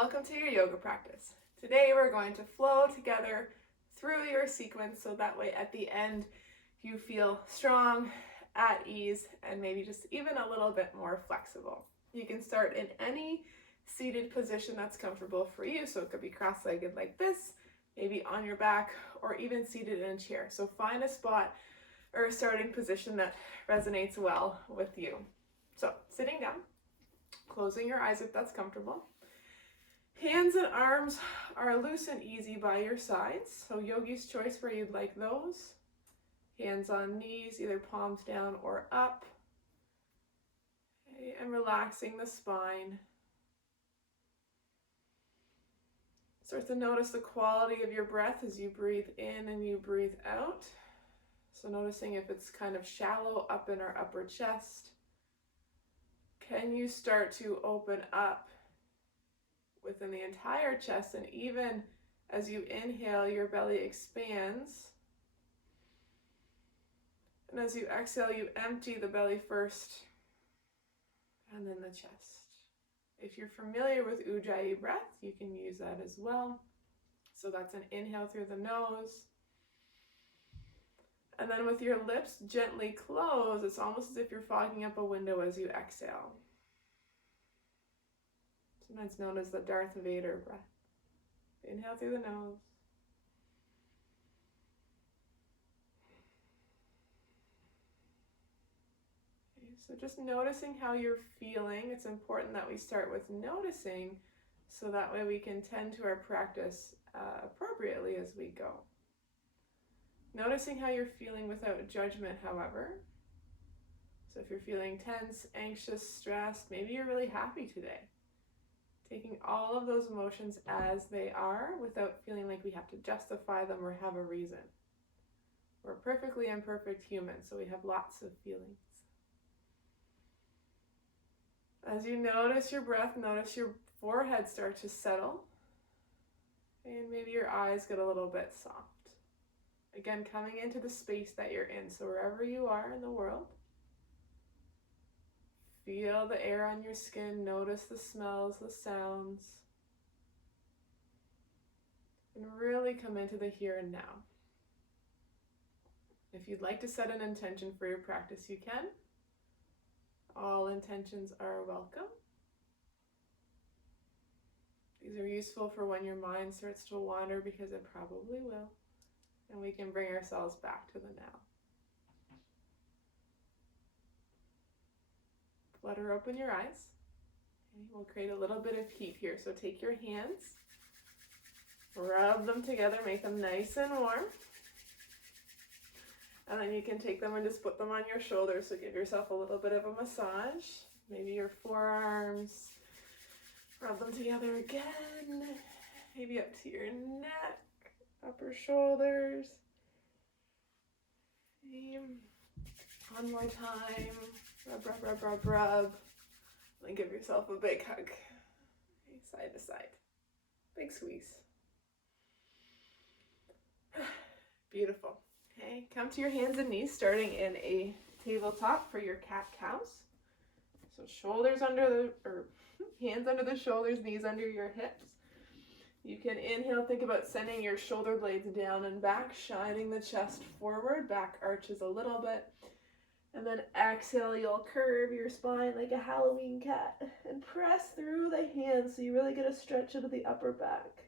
Welcome to your yoga practice. Today we're going to flow together through your sequence so that way at the end you feel strong, at ease, and maybe just even a little bit more flexible. You can start in any seated position that's comfortable for you, so it could be cross-legged like this, maybe on your back, or even seated in a chair. So find a spot or a starting position that resonates well with you. So sitting down, closing your eyes if that's comfortable. Hands and arms are loose and easy by your sides, so yogi's choice where you'd like those. Hands on knees, either palms down or up. Okay, and relaxing the spine. Start to notice the quality of your breath as you breathe in and you breathe out. So noticing if it's kind of shallow up in our upper chest. Can you start to open up within the entire chest, and even as you inhale, your belly expands. And as you exhale, you empty the belly first, and then the chest. If you're familiar with Ujjayi breath, you can use that as well. So that's an inhale through the nose. And then with your lips gently closed, it's almost as if you're fogging up a window as you exhale. Sometimes known as the Darth Vader breath. Inhale through the nose. Okay, so just noticing how you're feeling. It's important that we start with noticing so that way we can tend to our practice appropriately as we go. Noticing how you're feeling without judgment, however. So if you're feeling tense, anxious, stressed, maybe you're really happy today. Taking all of those emotions as they are without feeling like we have to justify them or have a reason. We're perfectly imperfect humans, so we have lots of feelings. As you notice your breath, notice your forehead start to settle. And maybe your eyes get a little bit soft. Again, coming into the space that you're in. So wherever you are in the world, feel the air on your skin, notice the smells, the sounds, and really come into the here and now. If you'd like to set an intention for your practice, you can. All intentions are welcome. These are useful for when your mind starts to wander, because it probably will, and we can bring ourselves back to the now. Flutter open your eyes. Okay, we'll create a little bit of heat here. So take your hands, rub them together, make them nice and warm. And then you can take them and just put them on your shoulders. So give yourself a little bit of a massage. Maybe your forearms. Rub them together again. Maybe up to your neck, upper shoulders. One more time. Rub, rub, rub, rub, rub. Then give yourself a big hug. Okay, side to side. Big squeeze. Beautiful. Okay, come to your hands and knees, starting in a tabletop for your cat-cows. So shoulders under hands under the shoulders, knees under your hips. You can inhale, think about sending your shoulder blades down and back, shining the chest forward, back arches a little bit. And then exhale, you'll curve your spine like a Halloween cat and press through the hands so you really get a stretch into the upper back.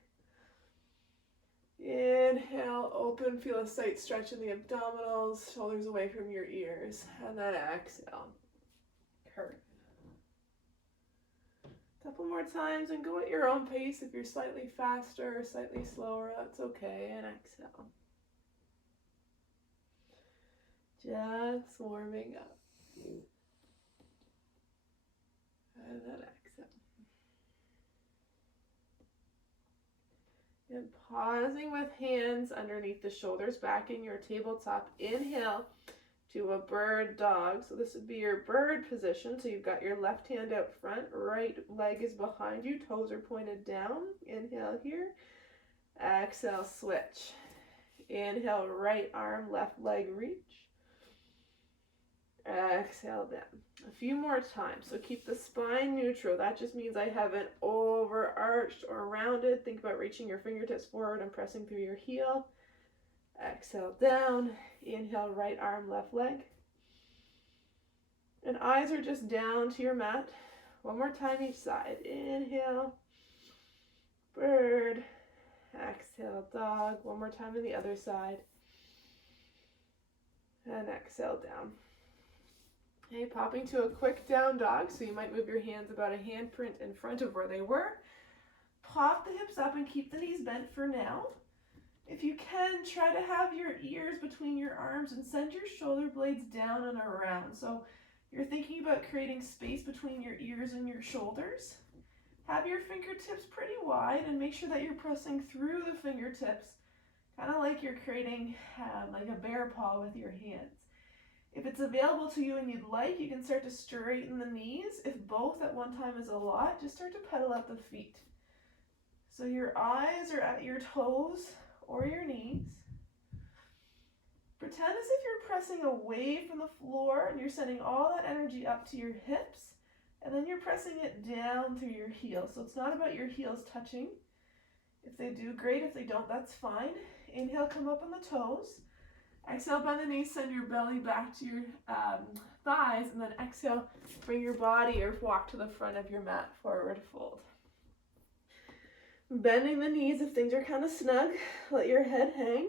Inhale, open, feel a slight stretch in the abdominals, shoulders away from your ears. And then exhale, curve. A couple more times and go at your own pace. If you're slightly faster or slightly slower, that's okay. And exhale. Just warming up. And then exhale. And pausing with hands underneath the shoulders, back in your tabletop. Inhale to a bird dog. So this would be your bird position. So you've got your left hand out front, right leg is behind you, toes are pointed down. Inhale here. Exhale, switch. Inhale, right arm, left leg reach. Exhale down. A few more times. So keep the spine neutral. That just means I haven't overarched arched or rounded. Think about reaching your fingertips forward and pressing through your heel. Exhale down. Inhale, right arm, left leg. And eyes are just down to your mat. One more time each side. Inhale, bird. Exhale, dog. One more time on the other side. And exhale down. Okay, popping to a quick down dog. So you might move your hands about a handprint in front of where they were. Pop the hips up and keep the knees bent for now. If you can, try to have your ears between your arms and send your shoulder blades down and around. So you're thinking about creating space between your ears and your shoulders. Have your fingertips pretty wide and make sure that you're pressing through the fingertips, kind of like you're creating like a bear paw with your hands. If it's available to you and you'd like, you can start to straighten the knees. If both at one time is a lot, just start to pedal out the feet. So your eyes are at your toes or your knees. Pretend as if you're pressing away from the floor and you're sending all that energy up to your hips. And then you're pressing it down through your heels. So it's not about your heels touching. If they do, great. If they don't, that's fine. Inhale, come up on the toes. Exhale, bend the knees, send your belly back to your thighs. And then exhale, bring your body or walk to the front of your mat, forward fold. Bending the knees if things are kind of snug. Let your head hang.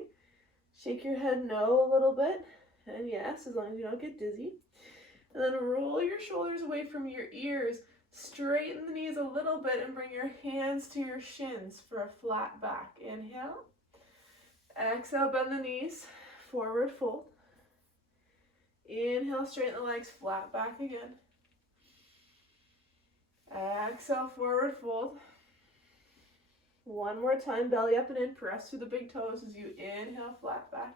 Shake your head no a little bit. And yes, as long as you don't get dizzy. And then roll your shoulders away from your ears. Straighten the knees a little bit and bring your hands to your shins for a flat back. Inhale. Exhale, bend the knees. Forward fold. Inhale, straighten the legs, flat back again. Exhale, forward fold. One more time, belly up and in. Press through the big toes as you inhale, flat back.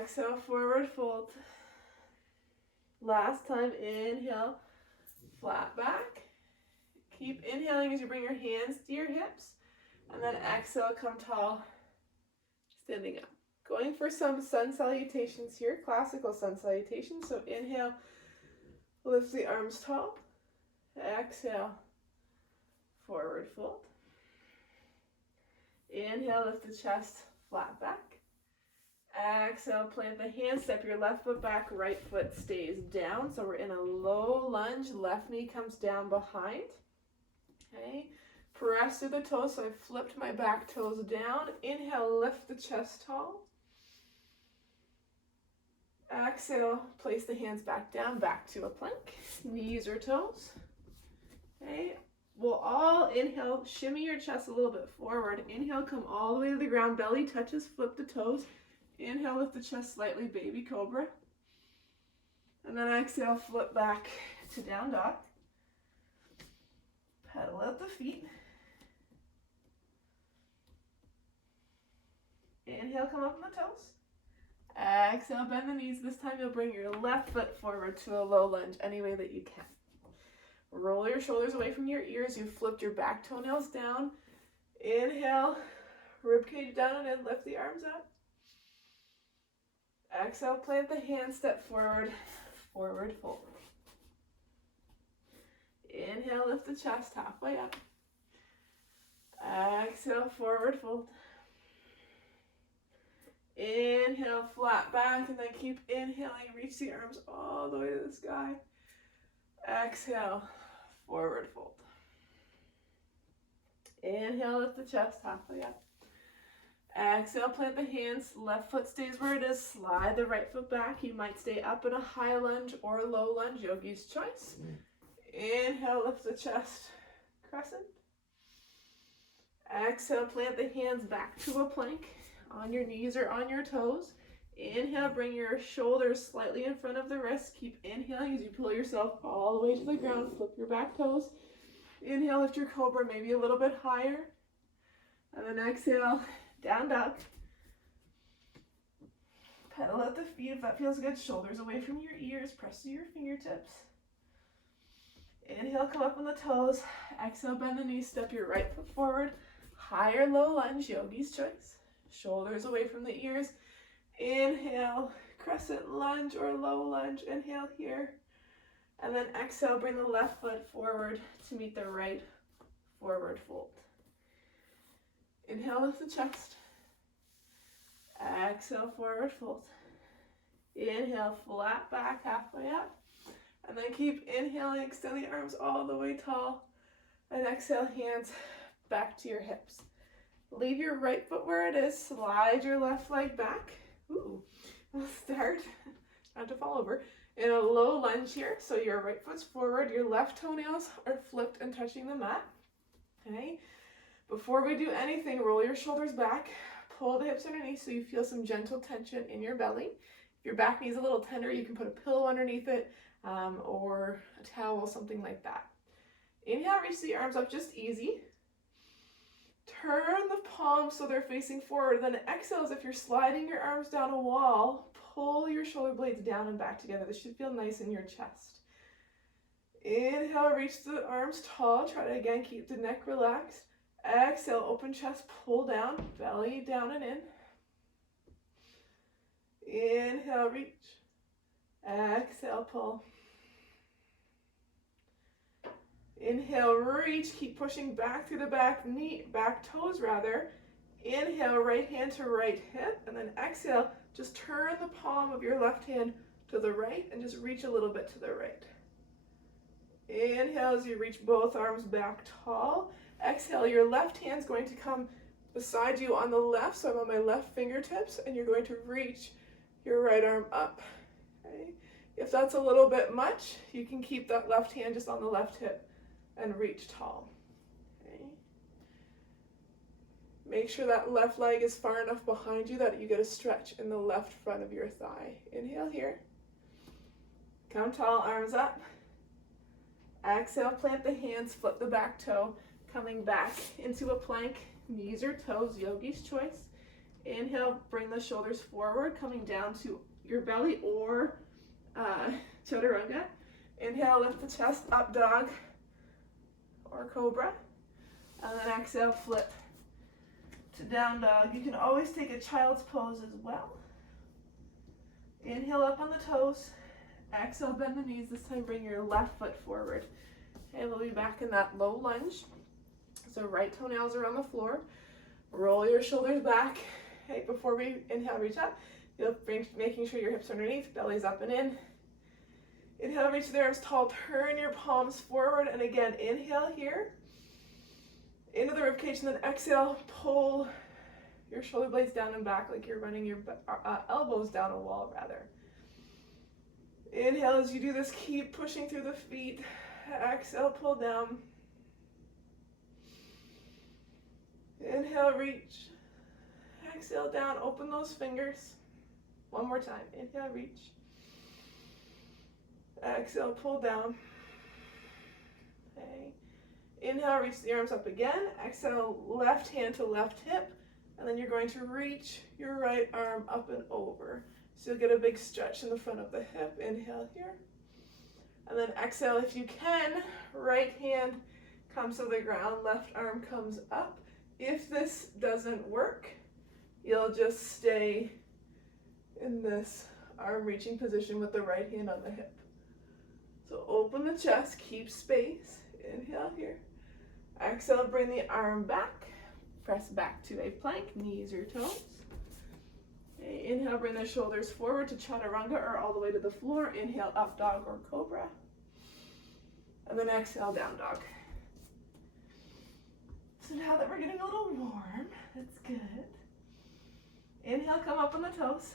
Exhale, forward fold. Last time, inhale, flat back. Keep inhaling as you bring your hands to your hips. And then exhale, come tall, standing up. Going for some sun salutations here, classical sun salutations. So inhale, lift the arms tall. Exhale, forward fold. Inhale, lift the chest, flat back. Exhale, plant the hands, step your left foot back, right foot stays down. So we're in a low lunge, left knee comes down behind. Okay, press through the toes, so I flipped my back toes down. Inhale, lift the chest tall. Exhale, place the hands back down, back to a plank, knees or toes. Okay, we'll all inhale, shimmy your chest a little bit forward. Inhale, come all the way to the ground, belly touches, flip the toes. Inhale, lift the chest slightly, baby cobra. And then exhale, flip back to down dog. Pedal out the feet. Inhale, come up on the toes. Exhale, bend the knees. This time you'll bring your left foot forward to a low lunge any way that you can. Roll your shoulders away from your ears. You've flipped your back toenails down. Inhale, ribcage down and in, lift the arms up. Exhale, plant the hands, step forward, forward fold. Inhale, lift the chest halfway up. Exhale, forward fold. Inhale, flat back, and then keep inhaling, reach the arms all the way to the sky. Exhale, forward fold. Inhale, lift the chest halfway up. Exhale, plant the hands, left foot stays where it is, slide the right foot back. You might stay up in a high lunge or a low lunge, yogi's choice. Inhale, lift the chest, crescent. Exhale, plant the hands back to a plank, on your knees or on your toes. Inhale, bring your shoulders slightly in front of the wrists. Keep inhaling as you pull yourself all the way to the ground, flip your back toes. Inhale, lift your cobra maybe a little bit higher. And then exhale, down dog. Pedal out the feet if that feels good. Shoulders away from your ears. Press through your fingertips. Inhale, come up on the toes. Exhale, bend the knees. Step your right foot forward. Higher low lunge, yogi's choice. Shoulders away from the ears. Inhale, crescent lunge or low lunge. Inhale here. And then exhale, bring the left foot forward to meet the right forward fold. Inhale, lift the chest. Exhale, forward fold. Inhale, flat back, halfway up. And then keep inhaling, extend the arms all the way tall. And exhale, hands back to your hips. Leave your right foot where it is. Slide your left leg back. Ooh. We'll start, not to fall over, in a low lunge here. So your right foot's forward, your left toenails are flipped and touching the mat. Okay. Before we do anything, roll your shoulders back, pull the hips underneath so you feel some gentle tension in your belly. If your back knee is a little tender, you can put a pillow underneath it or a towel, something like that. Inhale, reach the arms up just easy. Turn the palms so they're facing forward. Then exhale as if you're sliding your arms down a wall. Pull your shoulder blades down and back together. This should feel nice in your chest. Inhale, reach the arms tall. Try to again keep the neck relaxed. Exhale, open chest, pull down, belly down and in. Inhale, reach. Exhale, pull. Inhale, reach, keep pushing back through the back toes rather. Inhale, right hand to right hip, and then exhale, just turn the palm of your left hand to the right and just reach a little bit to the right. Inhale as you reach both arms back tall. Exhale, your left hand's going to come beside you on the left, so I'm on my left fingertips, and you're going to reach your right arm up. Okay? If that's a little bit much, you can keep that left hand just on the left hip and reach tall. Okay. Make sure that left leg is far enough behind you that you get a stretch in the left front of your thigh. Inhale here. Come tall, arms up. Exhale, plant the hands, flip the back toe, coming back into a plank, knees or toes, yogi's choice. Inhale, bring the shoulders forward, coming down to your belly or chaturanga. Inhale, lift the chest, up dog or cobra. And then exhale, flip to down dog. You can always take a child's pose as well. Inhale up on the toes. Exhale, bend the knees. This time bring your left foot forward. Okay, we'll be back in that low lunge. So right toenails are on the floor. Roll your shoulders back. Okay, before we inhale, reach up. You'll making sure your hips are underneath, belly's up and in. Inhale, reach the arms tall. Turn your palms forward, and again, inhale here. Into the ribcage, and then exhale, pull your shoulder blades down and back like you're running your elbows down a wall, rather. Inhale, as you do this, keep pushing through the feet. Exhale, pull down. Inhale, reach. Exhale, down, open those fingers. One more time. Inhale, reach. Exhale, pull down. Okay. Inhale, reach the arms up again. Exhale, left hand to left hip. And then you're going to reach your right arm up and over. So you'll get a big stretch in the front of the hip. Inhale here. And then exhale, if you can, right hand comes to the ground, left arm comes up. If this doesn't work, you'll just stay in this arm reaching position with the right hand on the hip. So open the chest, keep space. Inhale here. Exhale, bring the arm back. Press back to a plank, knees or toes. Okay, inhale, bring the shoulders forward to chaturanga or all the way to the floor. Inhale, up dog or cobra. And then exhale, down dog. So now that we're getting a little warm, that's good. Inhale, come up on the toes.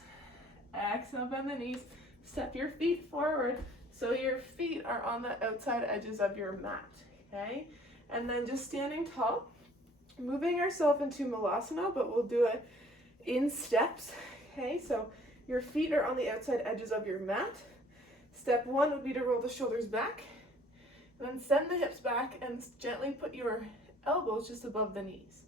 Exhale, bend the knees. Step your feet forward so your feet are on the outside edges of your mat, okay? And then just standing tall, moving ourselves into Malasana, but we'll do it in steps, okay? So your feet are on the outside edges of your mat. Step one would be to roll the shoulders back, and then send the hips back and gently put your elbows just above the knees.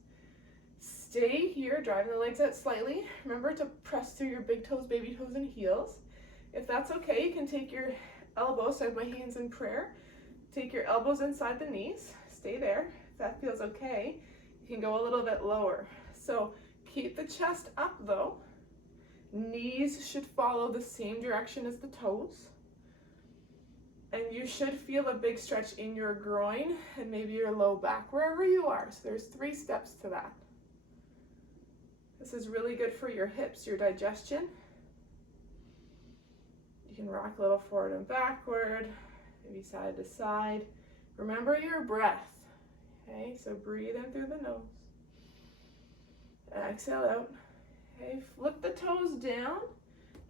Stay here, driving the legs out slightly. Remember to press through your big toes, baby toes, and heels. If that's okay, you can take your elbows, so I have my hands in prayer. Take your elbows inside the knees. Stay there. If that feels okay, you can go a little bit lower. So keep the chest up though. Knees should follow the same direction as the toes. And you should feel a big stretch in your groin and maybe your low back, wherever you are. So there's 3 steps to that. This is really good for your hips, your digestion. You can rock a little forward and backward, maybe side to side. Remember your breath. Okay, so breathe in through the nose. Exhale out. Okay, flip the toes down.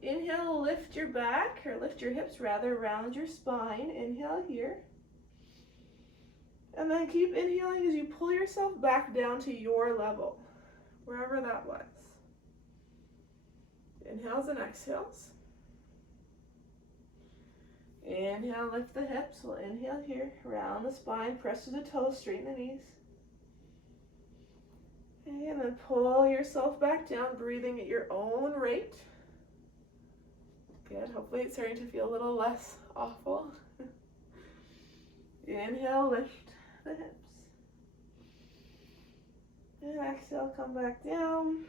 Inhale, lift your back, or lift your hips rather, round your spine. Inhale here. And then keep inhaling as you pull yourself back down to your level, wherever that was. Inhales and exhales. Inhale, lift the hips. We'll inhale here, round the spine, press to the toes, straighten the knees. Okay, and then pull yourself back down, breathing at your own rate. Good. Hopefully it's starting to feel a little less awful. Inhale, lift the hips. And exhale, come back down.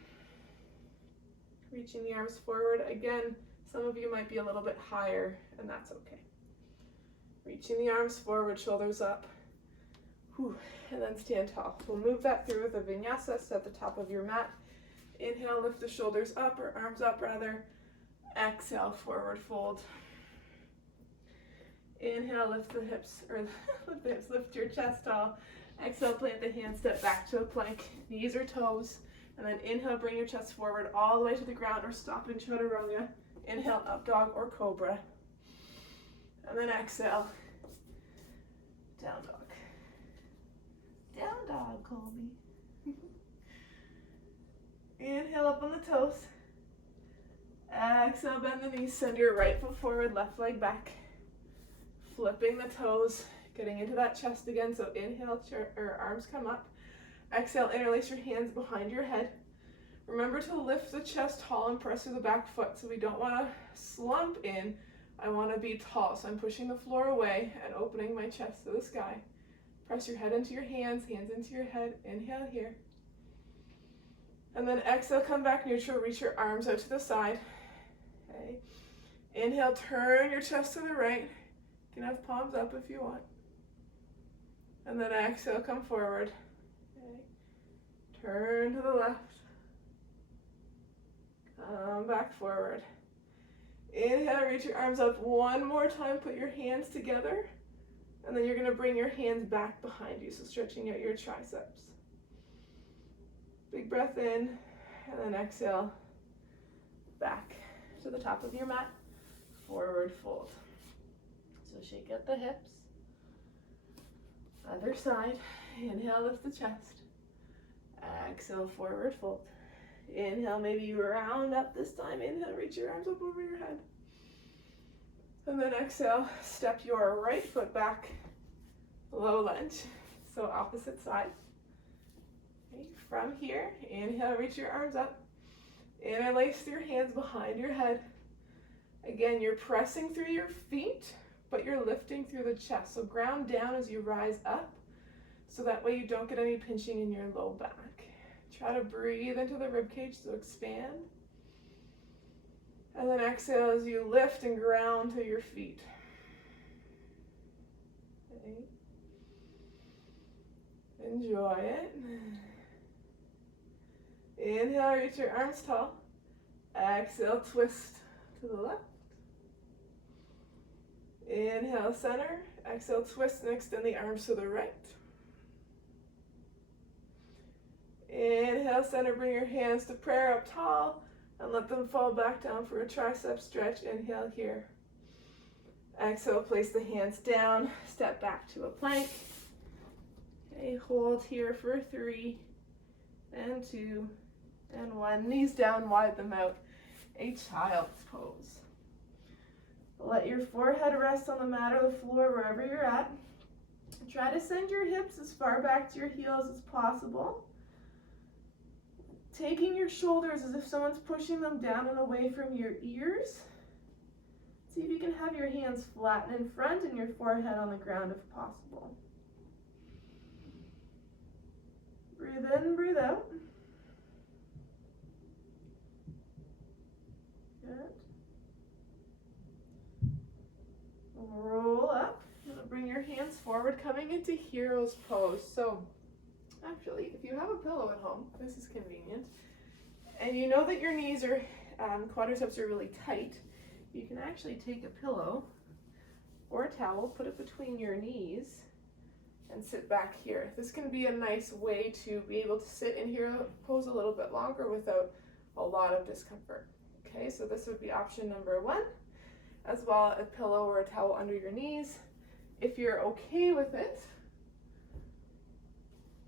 Reaching the arms forward. Again, some of you might be a little bit higher, and that's okay. Reaching the arms forward, shoulders up. Whew. And then stand tall. We'll move that through with a vinyasa, so at the top of your mat. Inhale, lift the shoulders up, or arms up rather. Exhale, forward fold. Inhale, lift the hips, or lift your chest tall. Exhale, plant the hands, step back to a plank, knees or toes. And then inhale, bring your chest forward all the way to the ground or stop in chaturanga. Inhale, up dog or cobra. And then exhale, down dog. Down dog, Colby. Inhale, up on the toes. Exhale, bend the knees, send your right foot forward, left leg back. Flipping the toes, getting into that chest again. So inhale, arms come up. Exhale, interlace your hands behind your head. Remember to lift the chest tall and press through the back foot. So we don't want to slump in. I want to be tall. So I'm pushing the floor away and opening my chest to the sky. Press your head into your hands into your head. Inhale here. And then exhale, come back neutral, reach your arms out to the side. Okay. Inhale, turn your chest to the right. You can have palms up if you want. And then exhale, come forward. Okay. Turn to the left. Come back forward. Inhale, reach your arms up one more time. Put your hands together. And then you're going to bring your hands back behind you. So stretching out your triceps. Big breath in. And then exhale. Back to the top of your mat. Forward fold. So shake out the hips. Other side. Inhale, lift the chest. Exhale, forward fold. Inhale, maybe you round up this time. Inhale, reach your arms up over your head. And then exhale, step your right foot back. Low lunge. So opposite side. Okay, from here, inhale, reach your arms up. Interlace your hands behind your head. Again, you're pressing through your feet, but you're lifting through the chest. So ground down as you rise up, so that way you don't get any pinching in your low back. Try to breathe into the ribcage, so expand. And then exhale as you lift and ground to your feet. Okay. Enjoy it. Inhale, reach your arms tall. Exhale, twist to the left. Inhale, center. Exhale, twist and extend the arms to the right. Inhale, center, bring your hands to prayer up tall and let them fall back down for a tricep stretch. Inhale here. Exhale, place the hands down, step back to a plank. Okay, hold here for 3 and 2 and 1. Knees down, wide them out. A child's pose. Let your forehead rest on the mat or the floor, wherever you're at. Try to send your hips as far back to your heels as possible. Taking your shoulders as if someone's pushing them down and away from your ears. See if you can have your hands flatten in front and your forehead on the ground if possible. Breathe in, breathe out. Good. Roll up. hero's pose. So actually, if you have a pillow at home, this is convenient, and you know that your knees are, quadriceps are really tight, you can actually take a pillow or a towel, put it between your knees, and sit back here. This can be a nice way to be able to sit in hero pose a little bit longer without a lot of discomfort. Okay, so this would be option number one, as well a pillow or a towel under your knees. If you're okay with it,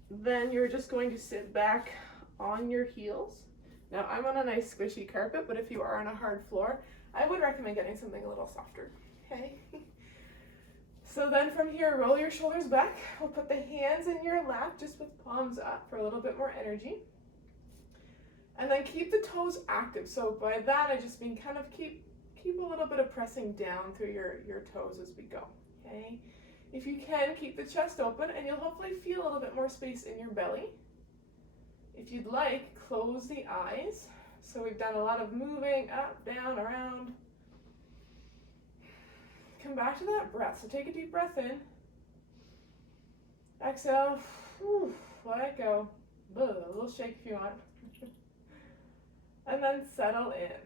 then you're just going to sit back on your heels. Now I'm on a nice squishy carpet, but if you are on a hard floor, I would recommend getting something a little softer, okay? So then from here, roll your shoulders back. We'll put the hands in your lap just with palms up for a little bit more energy. And then keep the toes active. So by that, I just mean kind of keep a little bit of pressing down through your toes as we go, okay? If you can, keep the chest open and you'll hopefully feel a little bit more space in your belly. If you'd like, close the eyes. So we've done a lot of moving up, down, around. Come back to that breath. So take a deep breath in. Exhale. Whew, let it go. A little shake if you want. And then settle in.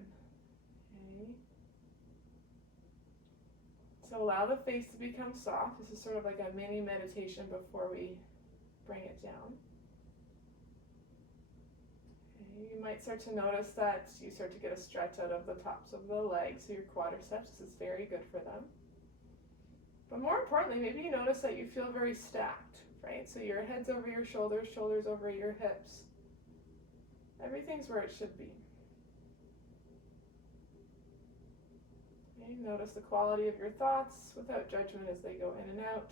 Okay. So allow the face to become soft. This is sort of like a mini meditation before we bring it down. Okay. You might start to notice that you start to get a stretch out of the tops of the legs, so your quadriceps. This is very good for them. But more importantly, maybe you notice that you feel very stacked, right? So your head's over your shoulders, shoulders over your hips. Everything's where it should be. Okay, notice the quality of your thoughts without judgment as they go in and out.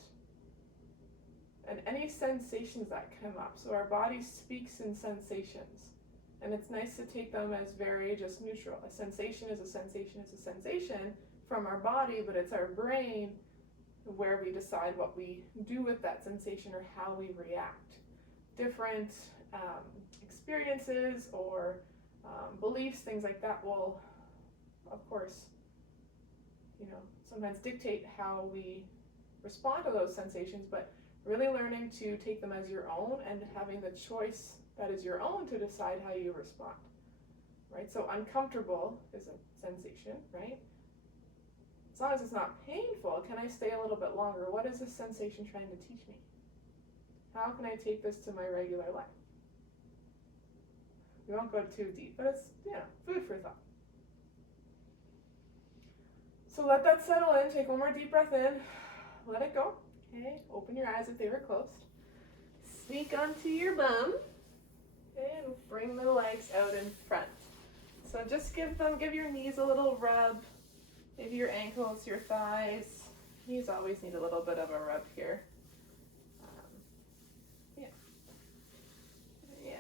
And any sensations that come up. So our body speaks in sensations. And it's nice to take them as very just neutral. A sensation is a sensation is a sensation from our body, but it's our brain where we decide what we do with that sensation or how we react. Different experiences or beliefs, things like that will, of course, sometimes dictate how we respond to those sensations, but really learning to take them as your own and having the choice that is your own to decide how you respond, right? So uncomfortable is a sensation, right? As long as it's not painful, can I stay a little bit longer? What is this sensation trying to teach me? How can I take this to my regular life? We won't go too deep, but it's, food for thought. So let that settle in. Take one more deep breath in. Let it go. Okay, open your eyes if they were closed. Sneak onto your bum. Okay, and bring the legs out in front. So just give your knees a little rub. Maybe your ankles, your thighs. Knees always need a little bit of a rub here.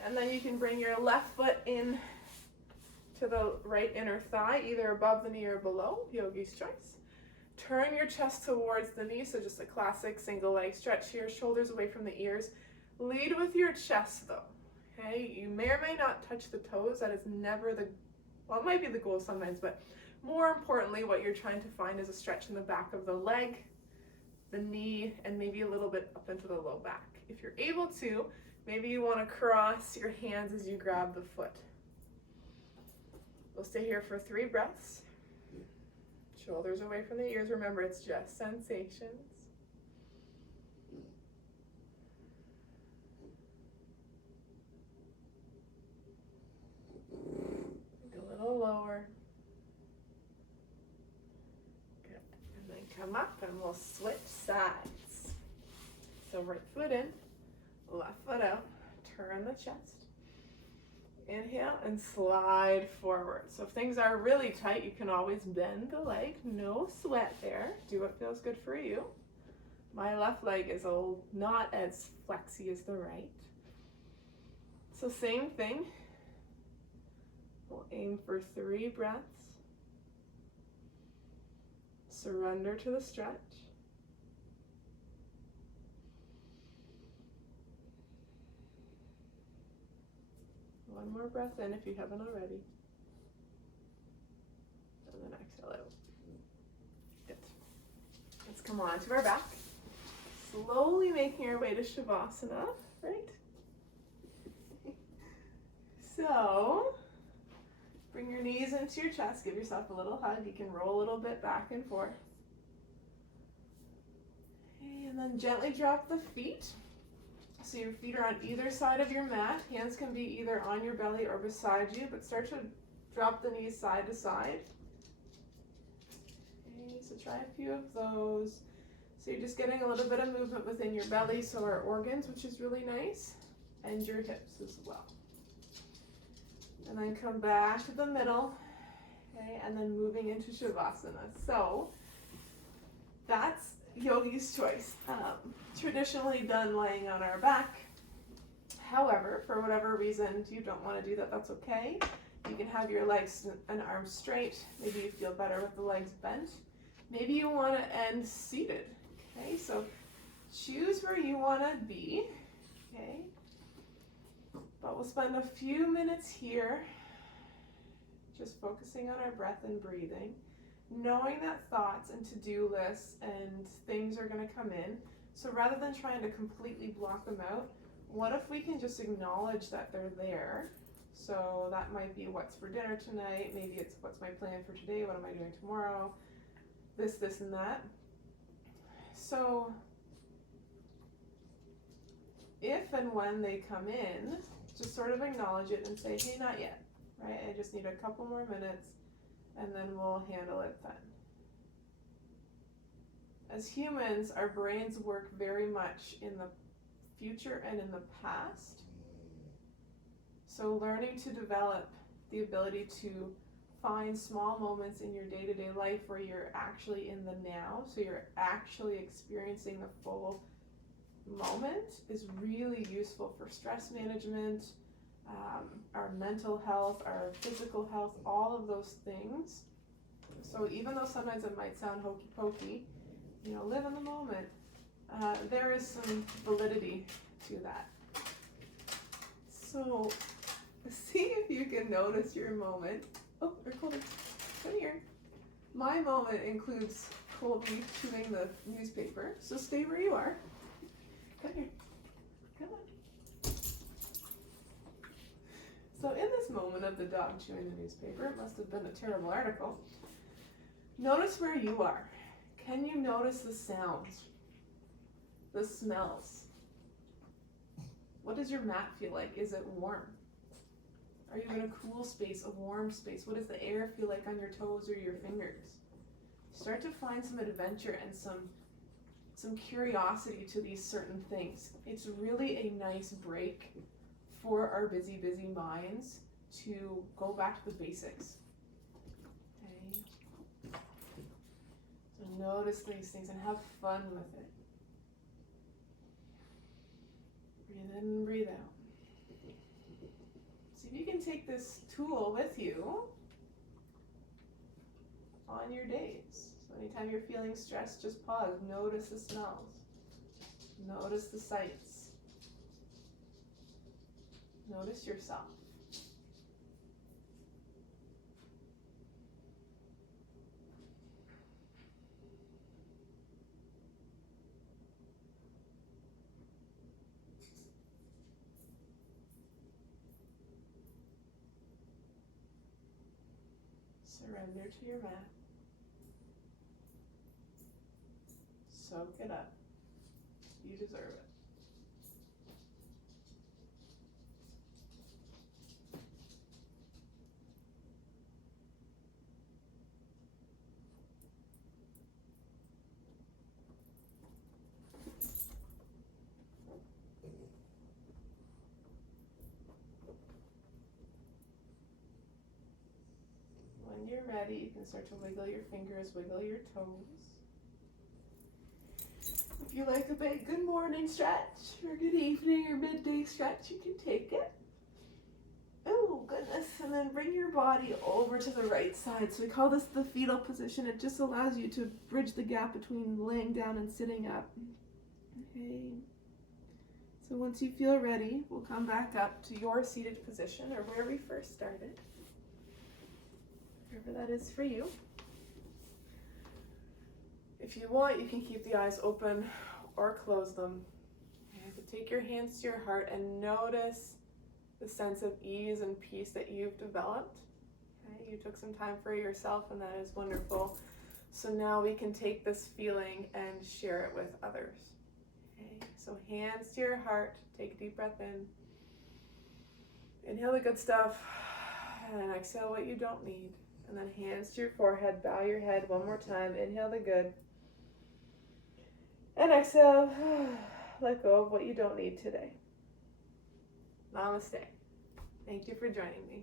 And then you can bring your left foot in to the right inner thigh, either above the knee or below, yogi's choice. Turn your chest towards the knee, so just a classic single leg stretch here, shoulders away from the ears. Lead with your chest though, okay? You may or may not touch the toes. That is never it might be the goal sometimes, but more importantly, what you're trying to find is a stretch in the back of the leg, the knee, and maybe a little bit up into the low back. If you're able to, maybe you want to cross your hands as you grab the foot. We'll stay here for 3 breaths. Shoulders away from the ears. Remember, it's just sensations. A little lower. Good. And then come up and we'll switch sides. So right foot in, left foot out, turn the chest. Inhale and slide forward. So if things are really tight, you can always bend the leg. No sweat there. Do what feels good for you. My left leg is not as flexy as the right. So same thing. We'll aim for 3 breaths. Surrender to the stretch. One more breath in if you haven't already. And then exhale out. Good. Let's come on to our back. slowly making our way to Shavasana, right? So, bring your knees into your chest, give yourself a little hug. You can roll a little bit back and forth. Okay, and then gently drop the feet. So your feet are on either side of your mat. Hands can be either on your belly or beside you, but start to drop the knees side to side. Okay, so try a few of those. So you're just getting a little bit of movement within your belly, so our organs, which is really nice, and your hips as well. And then come back to the middle, okay, and then moving into Shavasana. So that's yogi's choice. Traditionally done laying on our back. However, for whatever reason you don't want to do that, that's okay. You can have your legs and arms straight. Maybe you feel better with the legs bent. Maybe you want to end seated. Okay, so choose where you want to be. Okay, but we'll spend a few minutes here just focusing on our breath and breathing, knowing that thoughts and to-do lists and things are going to come in. So rather than trying to completely block them out, what if we can just acknowledge that they're there? So that might be what's for dinner tonight, maybe it's what's my plan for today, what am I doing tomorrow, this, and that. So if and when they come in, just sort of acknowledge it and say, hey, not yet, right? I just need a couple more minutes and then we'll handle it then. As humans, our brains work very much in the future and in the past. So learning to develop the ability to find small moments in your day-to-day life where you're actually in the now, so you're actually experiencing the full moment, is really useful for stress management, our mental health, our physical health, all of those things. So even though sometimes it might sound hokey pokey, live in the moment, there is some validity to that. So see if you can notice your moment. Oh, or Colby, come here. My moment includes Colby chewing the newspaper, so stay where you are. Come here. Come on. So in this moment of the dog chewing the newspaper, it must have been a terrible article. Notice where you are. Can you notice the sounds, the smells? What does your mat feel like? Is it warm? Are you in a cool space, a warm space? What does the air feel like on your toes or your fingers? Start to find some adventure and some curiosity to these certain things. It's really a nice break for our busy minds to go back to the basics. Okay. So notice these things and have fun with it. Breathe in and breathe out. See if you can take this tool with you on your days. So anytime you're feeling stressed, just pause. Notice the smells. Notice the sights. Notice yourself. Surrender to your mat. Soak it up. You deserve it. When you're ready, you can start to wiggle your fingers, wiggle your toes. If you like a big good morning stretch, or good evening or midday stretch, you can take it. Oh, goodness. And then bring your body over to the right side. So we call this the fetal position. It just allows you to bridge the gap between laying down and sitting up. Okay. So once you feel ready, we'll come back up to your seated position, or where we first started. Wherever that is for you. If you want, you can keep the eyes open or close them. Okay, but take your hands to your heart and notice the sense of ease and peace that you've developed. Okay, you took some time for yourself, and that is wonderful. So now we can take this feeling and share it with others. Okay, so hands to your heart, take a deep breath in. Inhale the good stuff, and exhale what you don't need. And then hands to your forehead, bow your head one more time. Inhale the good. And exhale, let go of what you don't need today. Namaste. Thank you for joining me.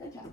Good job.